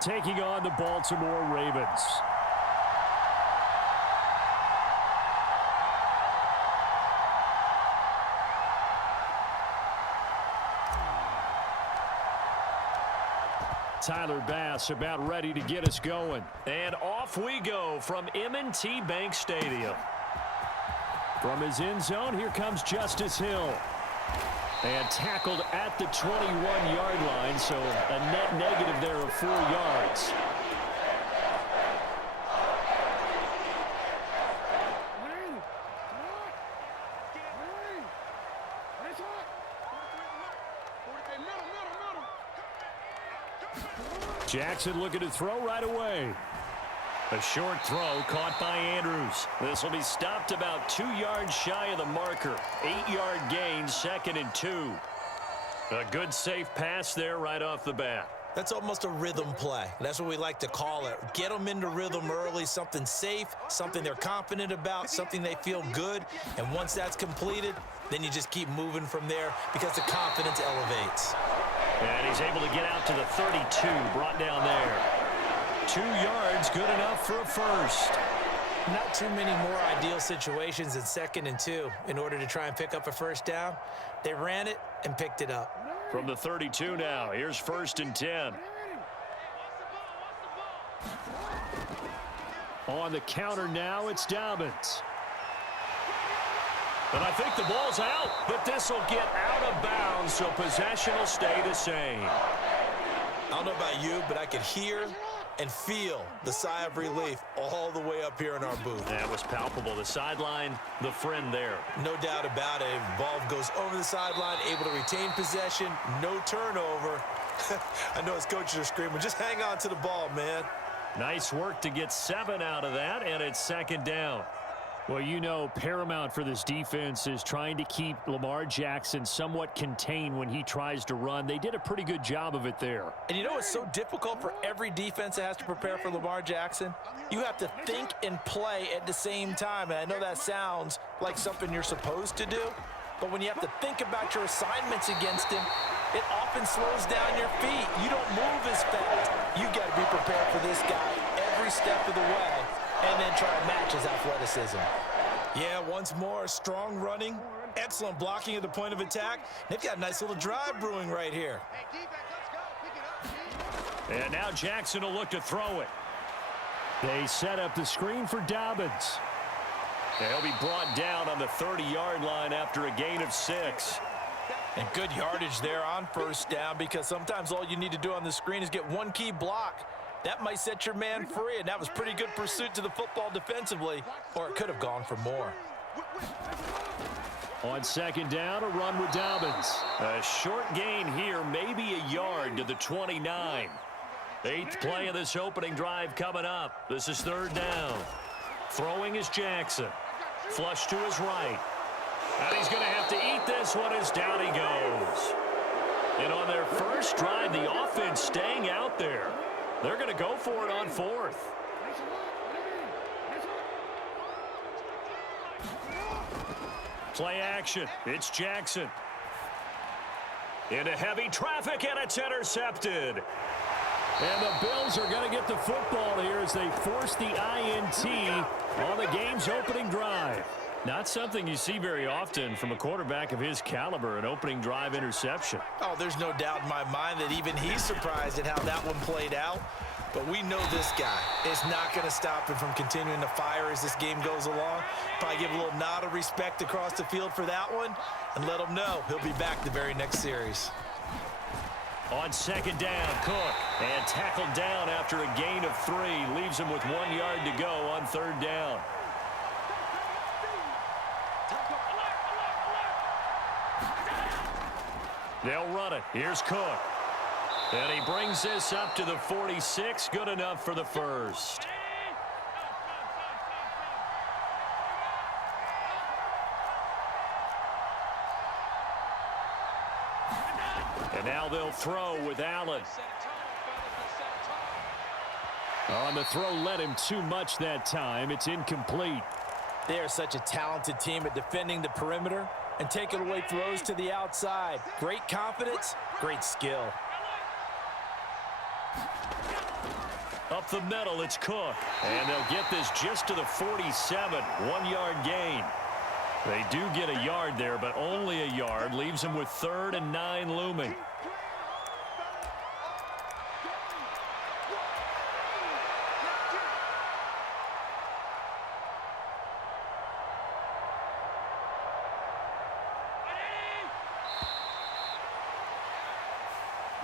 taking on the Baltimore Ravens. Tyler Bass about ready to get us going. And off we go from M&T Bank Stadium. From his end zone, here comes Justice Hill. And tackled at the 21-yard line, so a net negative there of 4 yards. Jackson looking to throw right away. A short throw caught by Andrews. This will be stopped about 2 yards shy of the marker. 8-yard gain, 2nd and 2. A good safe pass there right off the bat. That's almost a rhythm play. That's what we like to call it. Get them into rhythm early, something safe, something they're confident about, something they feel good. And once that's completed, then you just keep moving from there because the confidence elevates. And he's able to get out to the 32, brought down there. 2 yards, good enough for a first. Not too many more ideal situations in 2nd and 2 in order to try and pick up a first down. They ran it and picked it up. From the 32 now, here's 1st and 10. On the counter now, it's Dobbins. And I think the ball's out, but this will get out of bounds, so possession will stay the same. I don't know about you, but I could hear and feel the sigh of relief all the way up here in our booth. That was palpable. The sideline, the friend there. No doubt about it. Ball goes over the sideline, able to retain possession, no turnover. I know his coaches are screaming, just hang on to the ball, man. Nice work to get 7 out of that, and it's 2nd down. Well, you know, paramount for this defense is trying to keep Lamar Jackson somewhat contained when he tries to run. They did a pretty good job of it there. And you know it's so difficult for every defense that has to prepare for Lamar Jackson? You have to think and play at the same time. And I know that sounds like something you're supposed to do, but when you have to think about your assignments against him, it often slows down your feet. You don't move as fast. You've got to be prepared for this guy every step of the way, and then try to match his athleticism. Yeah, once more, strong running, excellent blocking at the point of attack. They've got a nice little drive brewing right here. And now Jackson will look to throw it. They set up the screen for Dobbins. He'll be brought down on the 30-yard line after a gain of 6. And good yardage there on 1st down, because sometimes all you need to do on the screen is get one key block. That might set your man free, and that was pretty good pursuit to the football defensively, or it could have gone for more. On 2nd down, a run with Dobbins. A short gain here, maybe a yard to the 29. 8th play of this opening drive coming up. This is 3rd down. Throwing is Jackson. Flush to his right. And he's going to have to eat this one as down he goes. And on their first drive, the offense staying out there. They're going to go for it on 4th. Play action. It's Jackson. Into heavy traffic, and it's intercepted. And the Bills are going to get the football here as they force the INT on the game's opening drive. Not something you see very often from a quarterback of his caliber, an opening drive interception. Oh, there's no doubt in my mind that even he's surprised at how that one played out. But we know this guy is not going to stop him from continuing to fire as this game goes along. Probably give a little nod of respect across the field for that one and let him know he'll be back the very next series. On 2nd down, Cook, and tackled down after a gain of 3. Leaves him with 1 yard to go on 3rd down. They'll run it. Here's Cook. And he brings this up to the 46. Good enough for the first. And now they'll throw with Allen. On the throw, led him too much that time. It's incomplete. They are such a talented team at defending the perimeter and taking away throws to the outside. Great confidence, great skill. Up the middle, it's Cook. And they'll get this just to the 47, 1-yard gain. They do get a yard there, but only a yard. Leaves them with 3rd and 9 looming.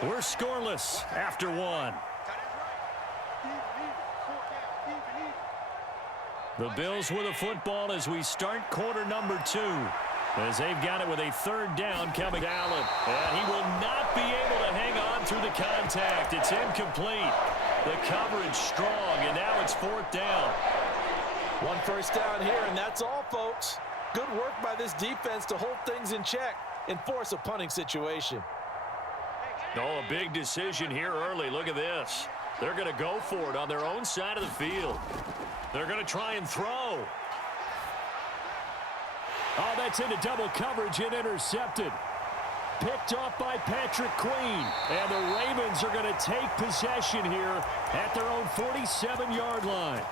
We're scoreless after 1. The Bills with a football as we start quarter number 2. As they've got it with a 3rd down coming. Allen. And he will not be able to hang on through the contact. It's incomplete. The coverage strong, and now it's 4th down. 1 first down here, and that's all, folks. Good work by this defense to hold things in check and force a punting situation. Oh, a big decision here early. Look at this. They're going to go for it on their own side of the field. They're going to try and throw. Oh, that's into double coverage and intercepted. Picked off by Patrick Queen. And the Ravens are going to take possession here at their own 47-yard line.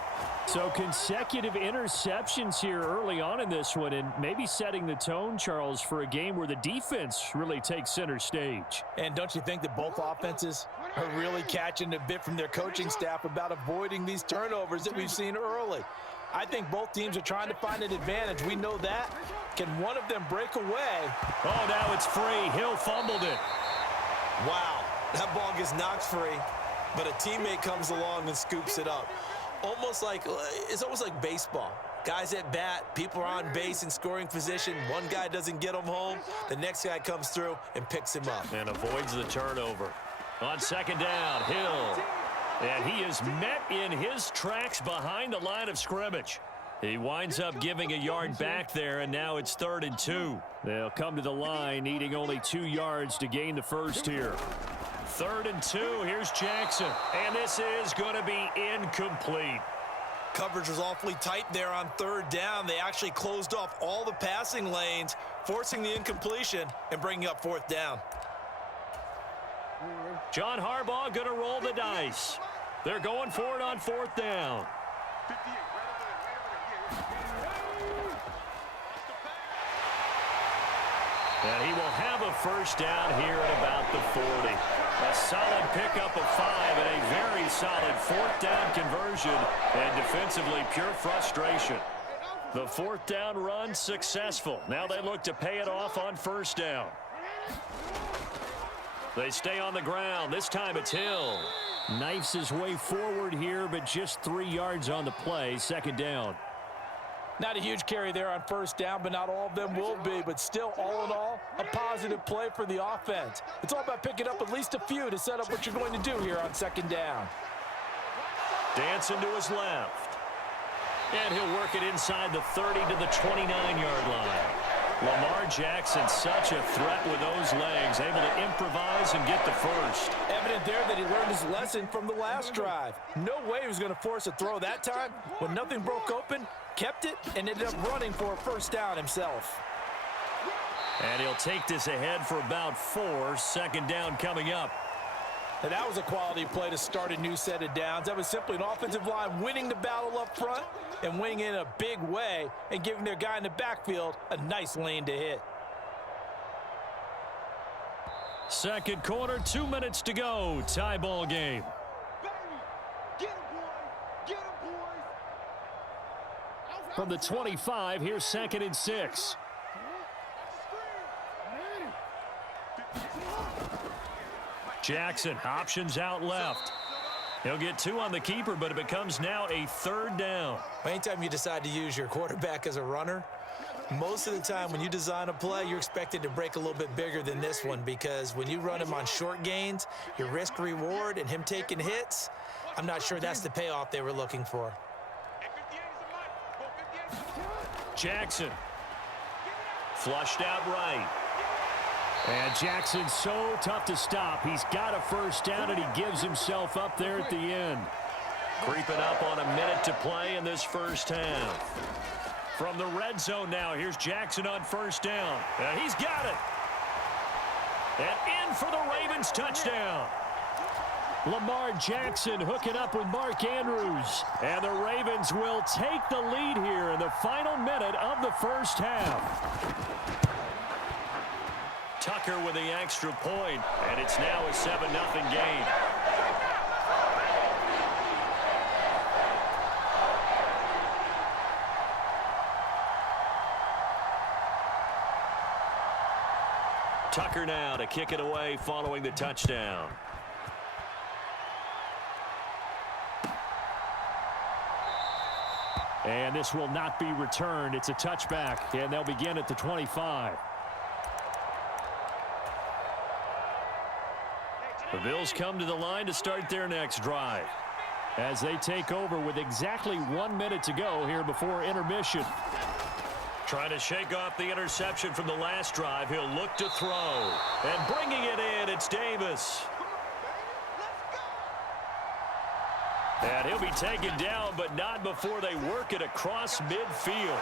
So consecutive interceptions here early on in this one, and maybe setting the tone, Charles, for a game where the defense really takes center stage. And don't you think that both offenses are really catching a bit from their coaching staff about avoiding these turnovers that we've seen early? I think both teams are trying to find an advantage. We know that. Can one of them break away? Oh, now it's free. Hill fumbled it. Wow, that ball gets knocked free, but a teammate comes along and scoops it up. It's almost like baseball. Guys at bat, people are on base in scoring position. One guy doesn't get him home. The next guy comes through and picks him up. And avoids the turnover. On 2nd down, Hill. And he is met in his tracks behind the line of scrimmage. He winds up giving a yard back there, and now it's 3rd and 2. They'll come to the line, needing only 2 yards to gain the first here. 3rd and 2, here's Jackson. And this is going to be incomplete. Coverage was awfully tight there on 3rd down. They actually closed off all the passing lanes, forcing the incompletion and bringing up 4th down. John Harbaugh going to roll the dice. They're going for it on 4th down. And he will have a first down here at about the 40. A solid pickup of 5 and a very solid 4th down conversion. And defensively, pure frustration. The 4th down run successful. Now they look to pay it off on 1st down. They stay on the ground. This time it's Hill. Knifes his way forward here, but just 3 yards on the play. 2nd down. Not a huge carry there on 1st down, but not all of them will be. But still, all in all, a positive play for the offense. It's all about picking up at least a few to set up what you're going to do here on 2nd down. Dancing to his left. And he'll work it inside the 30 to the 29-yard line. Lamar Jackson, such a threat with those legs, able to improvise and get the first. Evident there that he learned his lesson from the last drive. No way he was going to force a throw that time. When nothing broke open, kept it, and ended up running for a 1st down himself. And he'll take this ahead for about 4. 2nd down coming up. And that was a quality play to start a new set of downs. That was simply an offensive line winning the battle up front and winning in a big way and giving their guy in the backfield a nice lane to hit. 2nd quarter, 2 minutes to go. Tie ball game. From the 25, here's 2nd and 6. Jackson, options out left. He'll get 2 on the keeper, but it becomes now a 3rd down. Anytime you decide to use your quarterback as a runner, most of the time when you design a play, you're expected to break a little bit bigger than this one, because when you run him on short gains, your risk reward and him taking hits, I'm not sure that's the payoff they were looking for. Jackson. Flushed out right. And Jackson's so tough to stop. He's got a first down, and he gives himself up there at the end. Creeping up on a minute to play in this first half. From the red zone now, here's Jackson on 1st down. And he's got it. And in for the Ravens touchdown. Lamar Jackson hooking up with Mark Andrews. And the Ravens will take the lead here in the final minute of the first half. Tucker with the extra point, and it's now a 7-0 game. Tucker now to kick it away following the touchdown. And this will not be returned. It's a touchback, and they'll begin at the 25. The Bills come to the line to start their next drive as they take over with exactly 1 minute to go here before intermission. Trying to shake off the interception from the last drive. He'll look to throw. And bringing it in, it's Davis. And he'll be taken down, but not before they work it across midfield.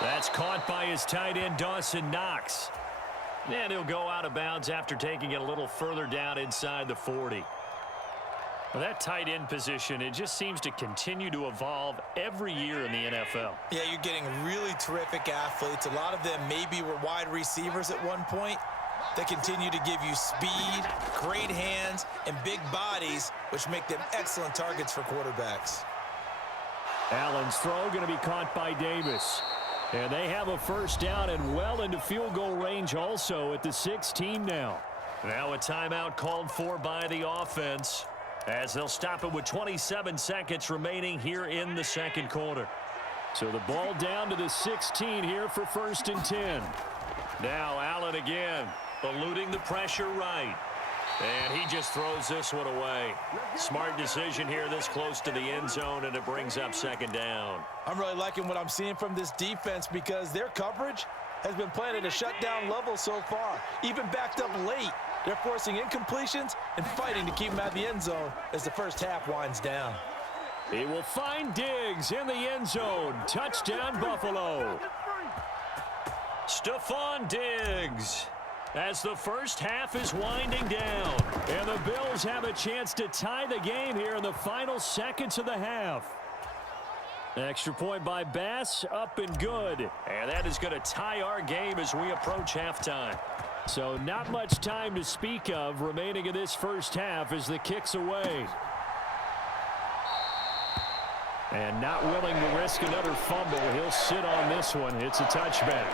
That's caught by his tight end, Dawson Knox. And he'll go out of bounds after taking it a little further down inside the 40. Well, that tight end position, it just seems to continue to evolve every year in the NFL. Yeah, you're getting really terrific athletes. A lot of them maybe were wide receivers at one point. They continue to give you speed, great hands, and big bodies, which make them excellent targets for quarterbacks. Allen's throw going to be caught by Davis. And they have a first down and well into field goal range also at the 16 now. Now a timeout called for by the offense as they'll stop it with 27 seconds remaining here in the second quarter. So the ball down to the 16 here for 1st and 10. Now Allen again, eluding the pressure right. And he just throws this one away. Smart decision here this close to the end zone, and it brings up 2nd down. I'm really liking what I'm seeing from this defense because their coverage has been playing at a shutdown level so far. Even backed up late, they're forcing incompletions and fighting to keep them out of the end zone as the first half winds down. He will find Diggs in the end zone. Touchdown, Buffalo. Stephon Diggs. As the first half is winding down. And the Bills have a chance to tie the game here in the final seconds of the half. Extra point by Bass, up and good. And that is going to tie our game as we approach halftime. So not much time to speak of remaining in this first half as the kick's away. And not willing to risk another fumble. He'll sit on this one. It's a touchback.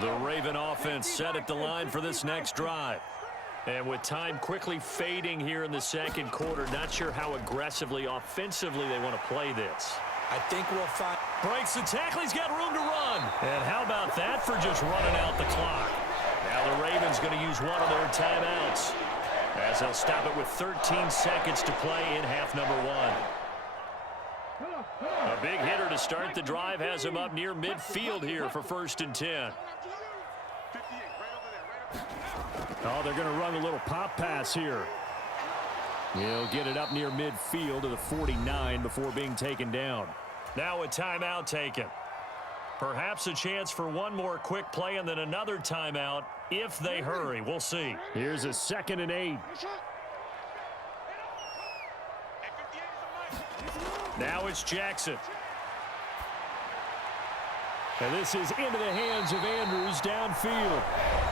The Raven offense set at the line for this next drive. And with time quickly fading here in the second quarter, not sure how aggressively, offensively they want to play this. I think we'll find... Breaks the tackle. He's got room to run. And how about that for just running out the clock? Now the Ravens going to use one of their timeouts as they'll stop it with 13 seconds to play in half number 1. A big hitter to start the drive has him up near midfield here for 1st and 10. Oh, they're going to run a little pop pass here. He'll get it up near midfield to the 49 before being taken down. Now a timeout taken. Perhaps a chance for one more quick play and then another timeout if they hurry. We'll see. Here's a 2nd and 8. Now it's Jackson. And this is into the hands of Andrews downfield.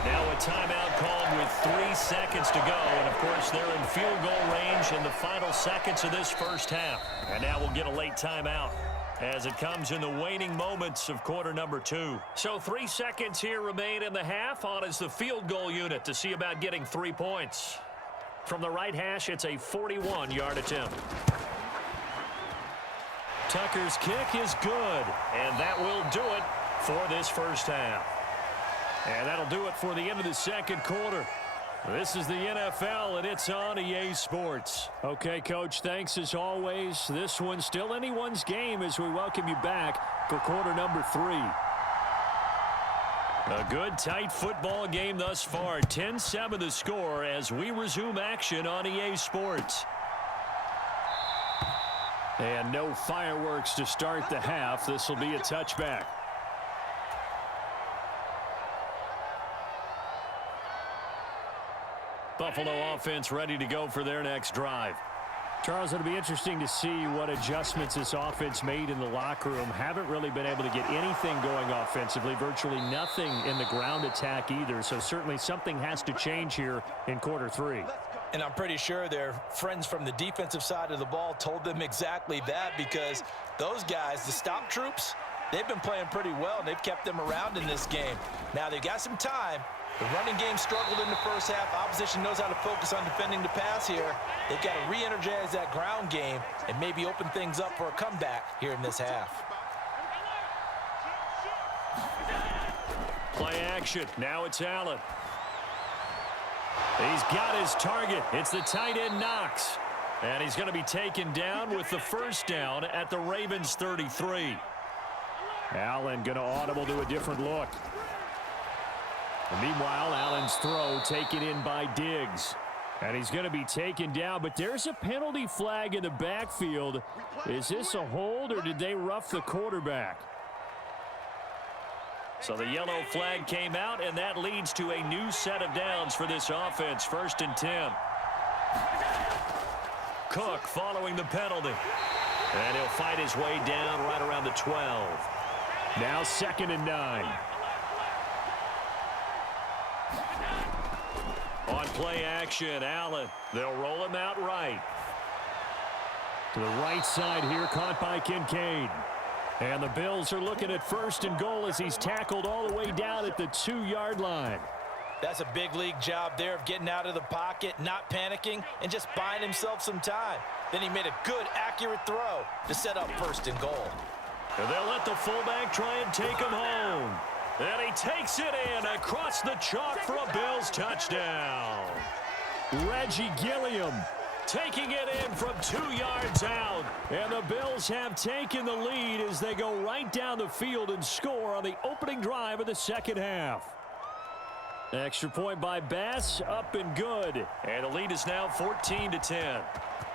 Now a timeout called with 3 seconds to go. And, of course, they're in field goal range in the final seconds of this first half. And now we'll get a late timeout as it comes in the waning moments of quarter number 2. So 3 seconds here remain in the half. On is the field goal unit to see about getting 3 points. From the right hash, it's a 41-yard attempt. Tucker's kick is good, and that will do it for this first half. And that'll do it for the end of the second quarter. This is the NFL, and it's on EA Sports. Okay, Coach, thanks as always. This one's still anyone's game as we welcome you back for quarter number 3. A good, tight football game thus far. 10-7 the score as we resume action on EA Sports. And no fireworks to start the half. This will be a touchback. Buffalo offense ready to go for their next drive. Charles, it'll be interesting to see what adjustments this offense made in the locker room. Haven't really been able to get anything going offensively, virtually nothing in the ground attack either. So certainly something has to change here in quarter three. And I'm pretty sure their friends from the defensive side of the ball told them exactly that, because those guys, the stop troops, they've been playing pretty well, and they've kept them around in this game. Now they've got some time. The running game struggled in the first half. Opposition knows how to focus on defending the pass here. They've got to re-energize that ground game and maybe open things up for a comeback here in this half. Play action. Now it's Allen. He's got his target. It's the tight end Knox. And he's going to be taken down with the first down at the Ravens 33. Allen going to audible to a different look. And meanwhile, Allen's throw taken in by Diggs. And he's going to be taken down, but there's a penalty flag in the backfield. Is this a hold, or did they rough the quarterback? So the yellow flag came out, and that leads to a new set of downs for this offense. 1st and 10. Cook following the penalty. And he'll fight his way down right around the 12. Now 2nd and 9. On play action, Allen. They'll roll him out right. To the right side here, caught by Kincaid. And the Bills are looking at 1st and goal as he's tackled all the way down at the 2-yard line. That's a big league job there of getting out of the pocket, not panicking, and just buying himself some time. Then he made a good, accurate throw to set up 1st and goal. And they'll let the fullback try and take him home. And he takes it in across the chalk for a Bills touchdown. Reggie Gilliam taking it in from 2 yards out. And the Bills have taken the lead as they go right down the field and score on the opening drive of the second half. Extra point by Bass, up and good. And the lead is now 14-10.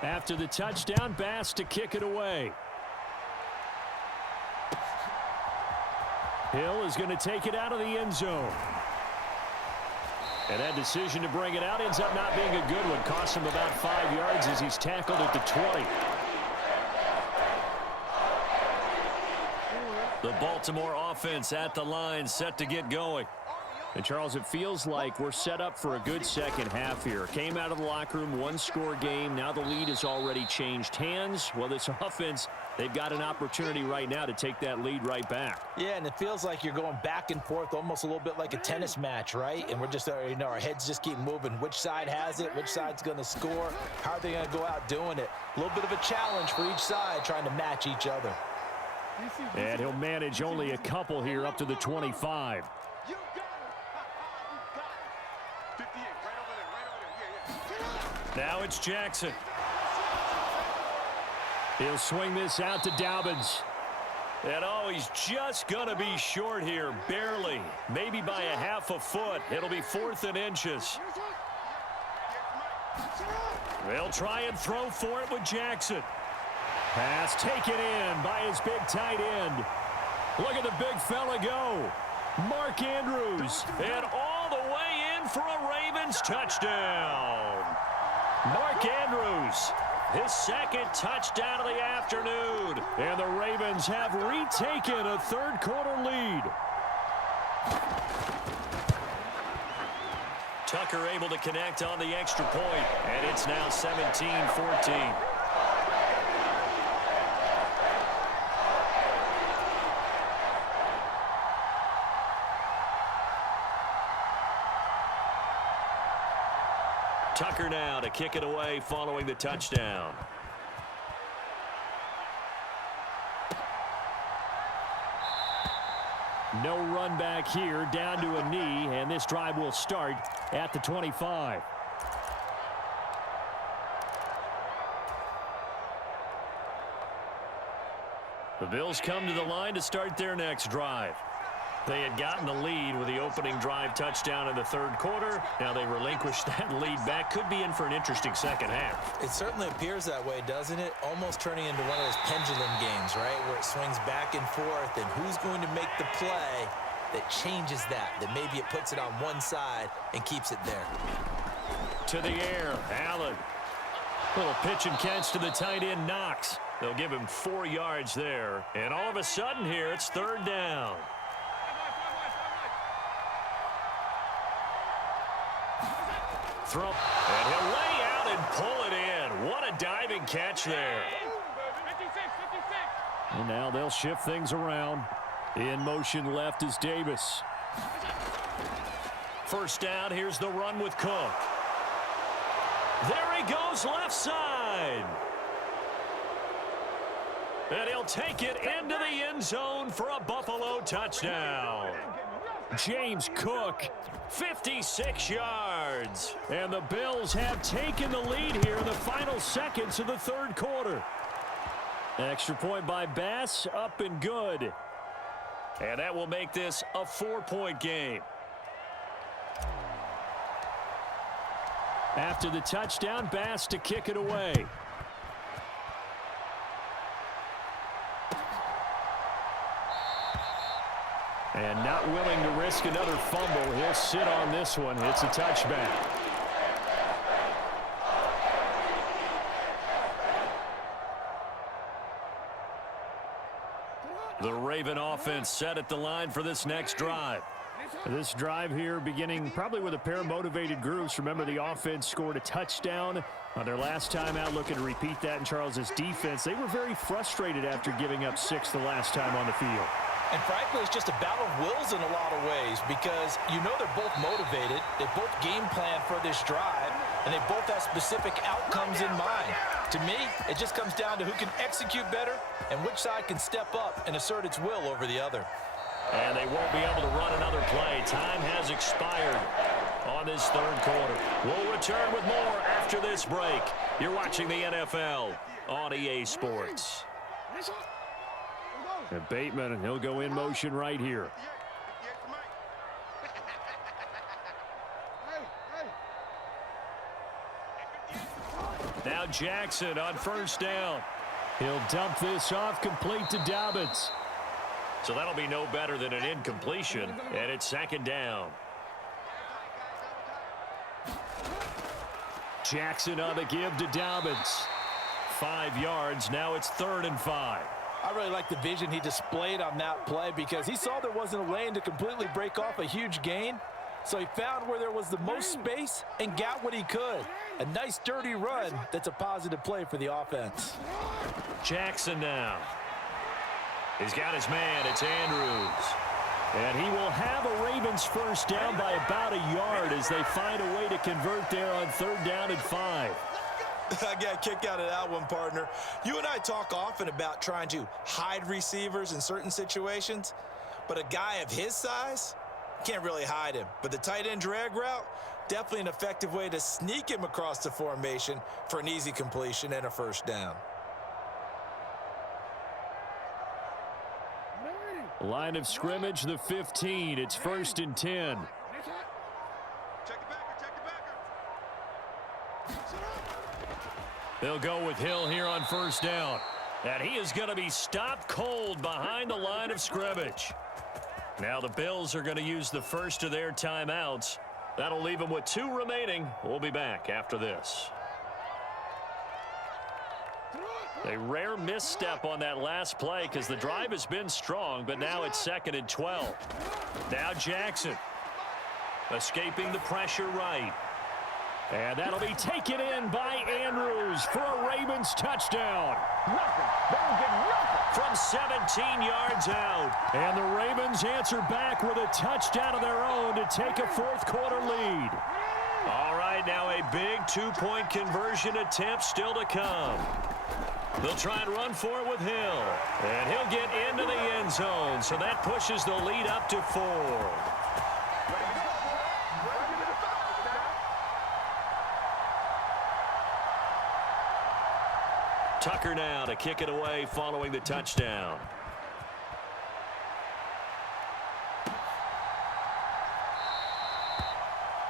After the touchdown, Bass to kick it away. Hill is going to take it out of the end zone. And that decision to bring it out ends up not being a good one. Costs him about 5 yards as he's tackled at the 20. The Baltimore offense at the line, set to get going. And Charles, it feels like we're set up for a good second half here. Came out of the locker room, 1-score game. Now the lead has already changed hands. Well, this offense, they've got an opportunity right now to take that lead right back. Yeah, and it feels like you're going back and forth, almost a little bit like a tennis match, right? And we're just, our heads just keep moving. Which side has it? Which side's going to score? How are they going to go out doing it? A little bit of a challenge for each side, trying to match each other. And he'll manage only a couple here up to the 25. Now it's Jackson. He'll swing this out to Dobbins. And he's just going to be short here, barely. Maybe by a half a foot. It'll be 4th and inches. They'll try and throw for it with Jackson. Pass taken in by his big tight end. Look at the big fella go. Mark Andrews. And all the way in for a Ravens touchdown. Mark Andrews, his 2nd touchdown of the afternoon. And the Ravens have retaken a third-quarter lead. Tucker able to connect on the extra point, and it's now 17-14. Tucker now to kick it away following the touchdown. No run back here, down to a knee, and this drive will start at the 25. The Bills come to the line to start their next drive. They had gotten the lead with the opening drive touchdown in the third quarter. Now they relinquished that lead back. Could be in for an interesting second half. It certainly appears that way, doesn't it? Almost turning into one of those pendulum games, right? Where it swings back and forth, and who's going to make the play that changes that maybe it puts it on one side and keeps it there. to the air. Allen. Little pitch and catch to the tight end, Knox. They'll give him 4 yards there. And all of a sudden here, it's third down. Throw. And he'll lay out and pull it in. What a diving catch there. And now they'll shift things around. In motion left is Davis. First down, here's the run with Cook. There he goes, left side. And he'll take it into the end zone for a Buffalo touchdown. James Cook, 56 yards. and the Bills have taken the lead here in the final seconds of the third quarter. Extra point by Bass, up and good. And that will make this a 4-point game. After the touchdown, Bass to kick it away. And not willing to risk another fumble. He'll sit on this one. It's a touchback. The Raven offense set at the line for this next drive. This drive here beginning probably with a pair of motivated groups. Remember, the offense scored a touchdown on their last time out, looking to repeat that in Charles's defense. They were very frustrated after giving up 6 the last time on the field. And frankly, it's just a battle of wills in a lot of ways because you know they're both motivated. They both game plan for this drive, and they both have specific outcomes in mind. To me, it just comes down to who can execute better and which side can step up and assert its will over the other. And they won't be able to run another play. Time has expired on this third quarter. We'll return with more after this break. You're watching the NFL on EA Sports. And Bateman, and he'll go in motion right here. Now Jackson on first down. He'll dump this off, complete to Dobbins. So that'll be no better than an incompletion, and it's second down. Jackson on the give to Dobbins. 5 yards, now it's 3rd and 5. I really like the vision he displayed on that play because he saw there wasn't a lane to completely break off a huge gain. So he found where there was the most space and got what he could. A nice dirty run that's a positive play for the offense. Jackson now. He's got his man. It's Andrews. And he will have a Ravens first down by about a yard as they find a way to convert there on 3rd down and 5. I got a kick out of that one, partner. You and I talk often about trying to hide receivers in certain situations, but a guy of his size can't really hide him. But the tight end drag route, definitely an effective way to sneak him across the formation for an easy completion and a first down. Line of scrimmage, the 15. It's 1st and 10. They'll go with Hill here on first down. And he is going to be stopped cold behind the line of scrimmage. Now the Bills are going to use the first of their timeouts. That'll leave them with 2 remaining. We'll be back after this. A rare misstep on that last play because the drive has been strong, but now it's 2nd and 12. Now Jackson escaping the pressure right. And that'll be taken in by Andrews for a Ravens touchdown. From 17 yards out. And the Ravens answer back with a touchdown of their own to take a 4th quarter lead. All right, now a big 2-point conversion attempt still to come. They'll try and run for it with Hill. And he'll get into the end zone, so that pushes the lead up to 4. Tucker now to kick it away following the touchdown.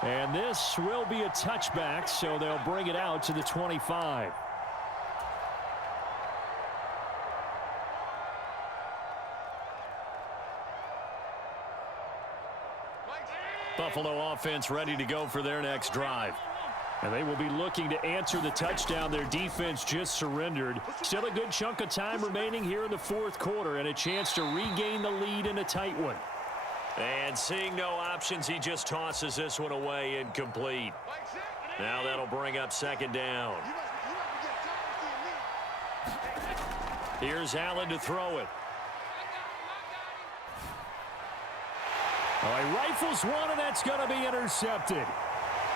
And this will be a touchback, so they'll bring it out to the 25. Buffalo offense ready to go for their next drive. And they will be looking to answer the touchdown their defense just surrendered. Still a good chunk of time remaining here in the fourth quarter and a chance to regain the lead in a tight one. And seeing no options, he just tosses this one away incomplete. Now that'll bring up second down. Here's Allen to throw it. Oh, he rifles one, and that's going to be intercepted.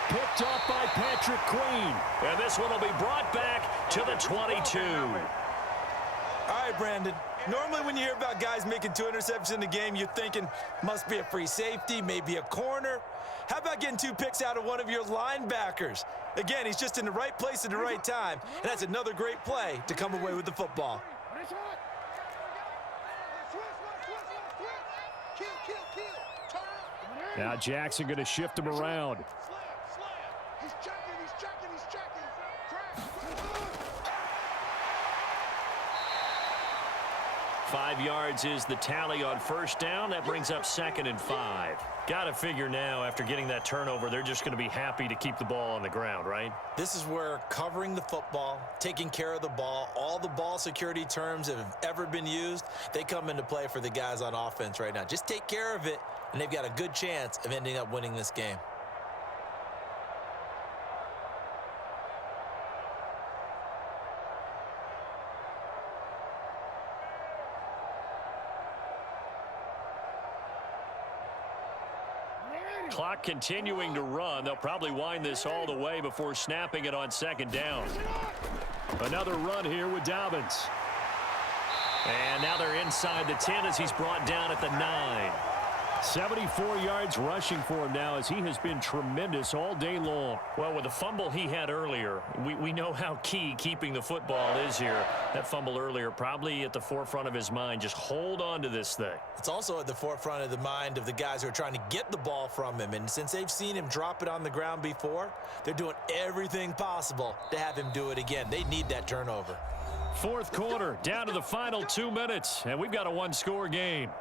Picked off by Patrick Queen. And this one will be brought back to the 22. All right, Brandon. Normally when you hear about guys making 2 interceptions in a game, you're thinking must be a free safety, maybe a corner. How about getting 2 picks out of one of your linebackers? Again, he's just in the right place at the right time, and that's another great play to come away with the football. Now Jackson going to shift him around. 5 yards is the tally on first down. That brings up 2nd and 5. Got to figure now, after getting that turnover, they're just going to be happy to keep the ball on the ground, right? This is where covering the football, taking care of the ball, all the ball security terms that have ever been used, they come into play for the guys on offense right now. Just take care of it, and they've got a good chance of ending up winning this game. Clock continuing to run. They'll probably wind this all the way before snapping it on second down. Another run here with Dobbins. And now they're inside the 10 as he's brought down at the 9. 74 yards rushing for him now as he has been tremendous all day long. Well, with the fumble he had earlier, we know how key keeping the football is here. That fumble earlier probably at the forefront of his mind. Just hold on to this thing. It's also at the forefront of the mind of the guys who are trying to get the ball from him. And since they've seen him drop it on the ground before, they're doing everything possible to have him do it again. They need that turnover. Fourth quarter, down to the final 2 minutes, and we've got a one-score game.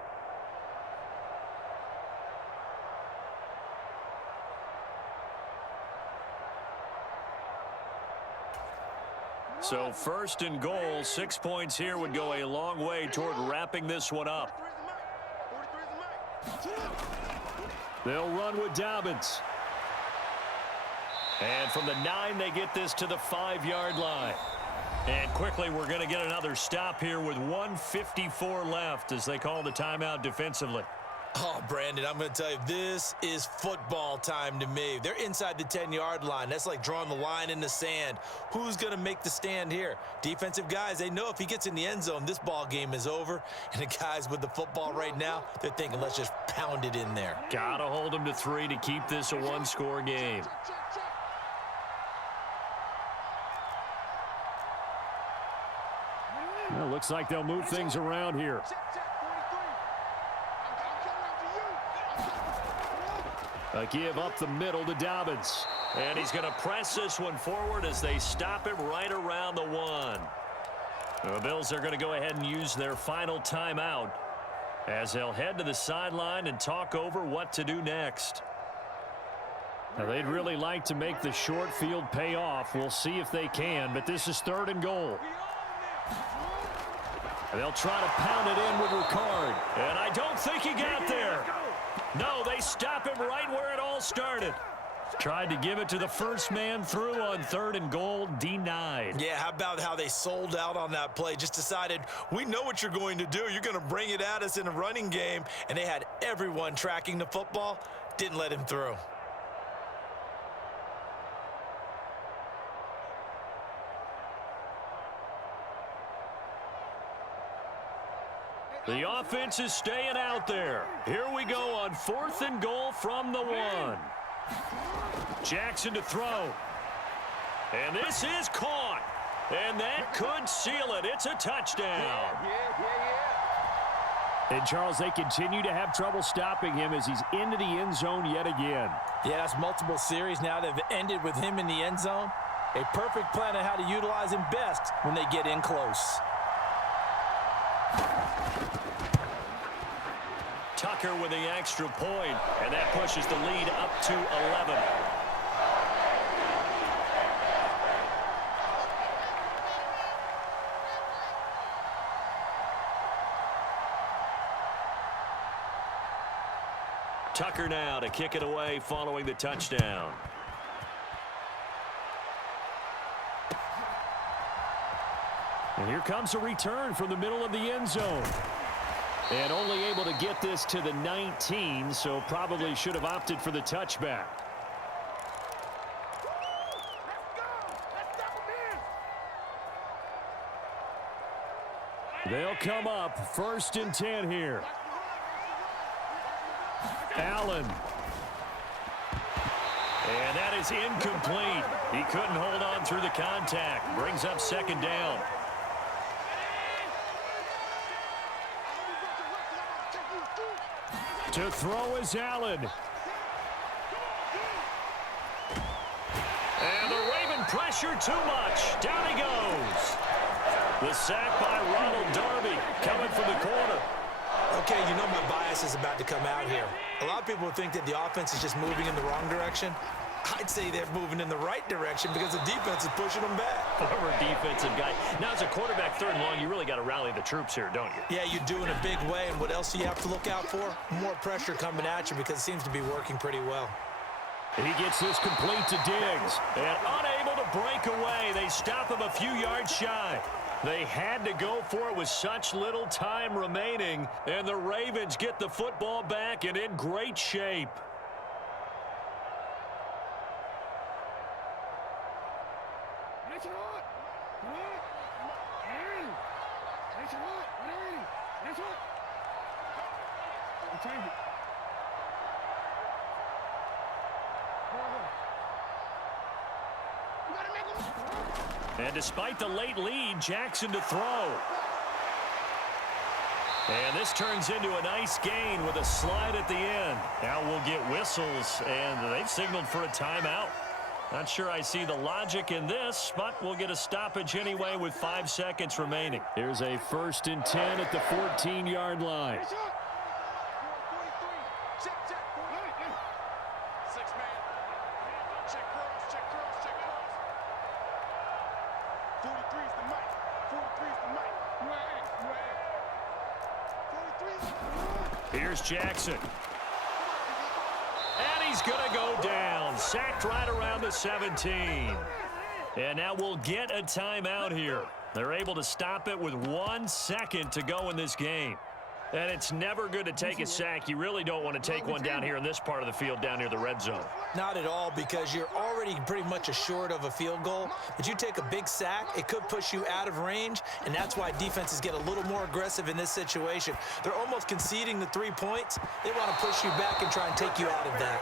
So 1st and goal, 6 points here would go a long way toward wrapping this one up. They'll run with Dobbins. And from the 9, they get this to the 5-yard line. And quickly, we're going to get another stop here with 1:54 left as they call the timeout defensively. Oh, Brandon, I'm going to tell you, this is football time to me. They're inside the 10-yard line. That's like drawing the line in the sand. Who's going to make the stand here? Defensive guys, they know if he gets in the end zone, this ball game is over. And the guys with the football right now, they're thinking, let's just pound it in there. Got to hold them to 3 to keep this a one-score game. Well, looks like they'll move things around here. A give up the middle to Dobbins. And he's going to press this one forward as they stop him right around the 1. The Bills are going to go ahead and use their final timeout as they'll head to the sideline and talk over what to do next. Now, they'd really like to make the short field pay off. We'll see if they can, but this is 3rd and goal. And they'll try to pound it in with Ricard. And I don't think he got there. No, they stop him right where it all started. Tried to give it to the first man through on 3rd and goal, denied. Yeah, how about how they sold out on that play? Just decided, we know what you're going to do. You're going to bring it at us in a running game. And they had everyone tracking the football. Didn't let him through. The offense is staying out there. Here we go on 4th and goal from the 1. Jackson to throw. And this is caught. And that could seal it. It's a touchdown. And, Charles, they continue to have trouble stopping him as he's into the end zone yet again. Yeah, that's multiple series now that have ended with him in the end zone. A perfect plan on how to utilize him best when they get in close. Tucker with the extra point, and that pushes the lead up to 11. Tucker now to kick it away following the touchdown. And here comes a return from the middle of the end zone. And only able to get this to the 19, so probably should have opted for the touchback. They'll come up 1st and 10 here. Allen. And that is incomplete. He couldn't hold on through the contact. Brings up 2nd down. To throw is Allen. And the Raven pressure too much. Down he goes. The sack by Ronald Darby coming from the corner. Okay, you know my bias is about to come out here. A lot of people think that the offense is just moving in the wrong direction. I'd say they're moving in the right direction because the defense is pushing them back. Former defensive guy. Now, as a quarterback 3rd and long, you really got to rally the troops here, don't you? Yeah, you do in a big way. And what else do you have to look out for? More pressure coming at you because it seems to be working pretty well. He gets this complete to Diggs. And unable to break away. They stop him a few yards shy. They had to go for it with such little time remaining. And the Ravens get the football back and in great shape. And despite the late lead, Jackson to throw. And this turns into a nice gain with a slide at the end. Now we'll get whistles, and they've signaled for a timeout. Not sure I see the logic in this, but we'll get a stoppage anyway with 5 seconds remaining. Here's a 1st and 10 at the 14-yard line. Here's Jackson. And he's going to go down. Sacked right around the 17. And now we'll get a timeout here. They're able to stop it with 1 second to go in this game. And it's never good to take a sack. You really don't want to take one down here in this part of the field down near the red zone. Not at all, because you're already pretty much assured of a field goal. But you take a big sack, it could push you out of range, and that's why defenses get a little more aggressive in this situation. They're almost conceding the 3 points. They want to push you back and try and take you out of that.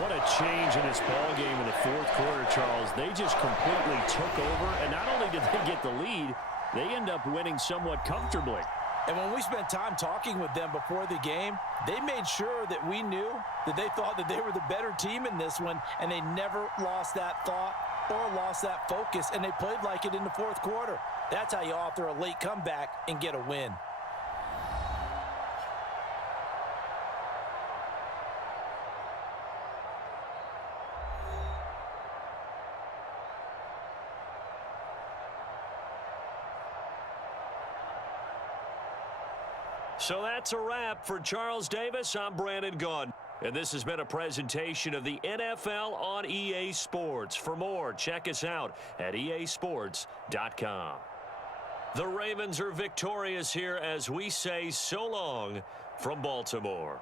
What a change in this ball game in the 4th quarter, Charles. They just completely took over, and not only did they get the lead, they end up winning somewhat comfortably. And when we spent time talking with them before the game, they made sure that we knew that they thought that they were the better team in this one, and they never lost that thought or lost that focus, and they played like it in the 4th quarter. That's how you author a late comeback and get a win. So that's a wrap for Charles Davis. I'm Brandon Gaudin. And this has been a presentation of the NFL on EA Sports. For more, check us out at easports.com. The Ravens are victorious here as we say so long from Baltimore.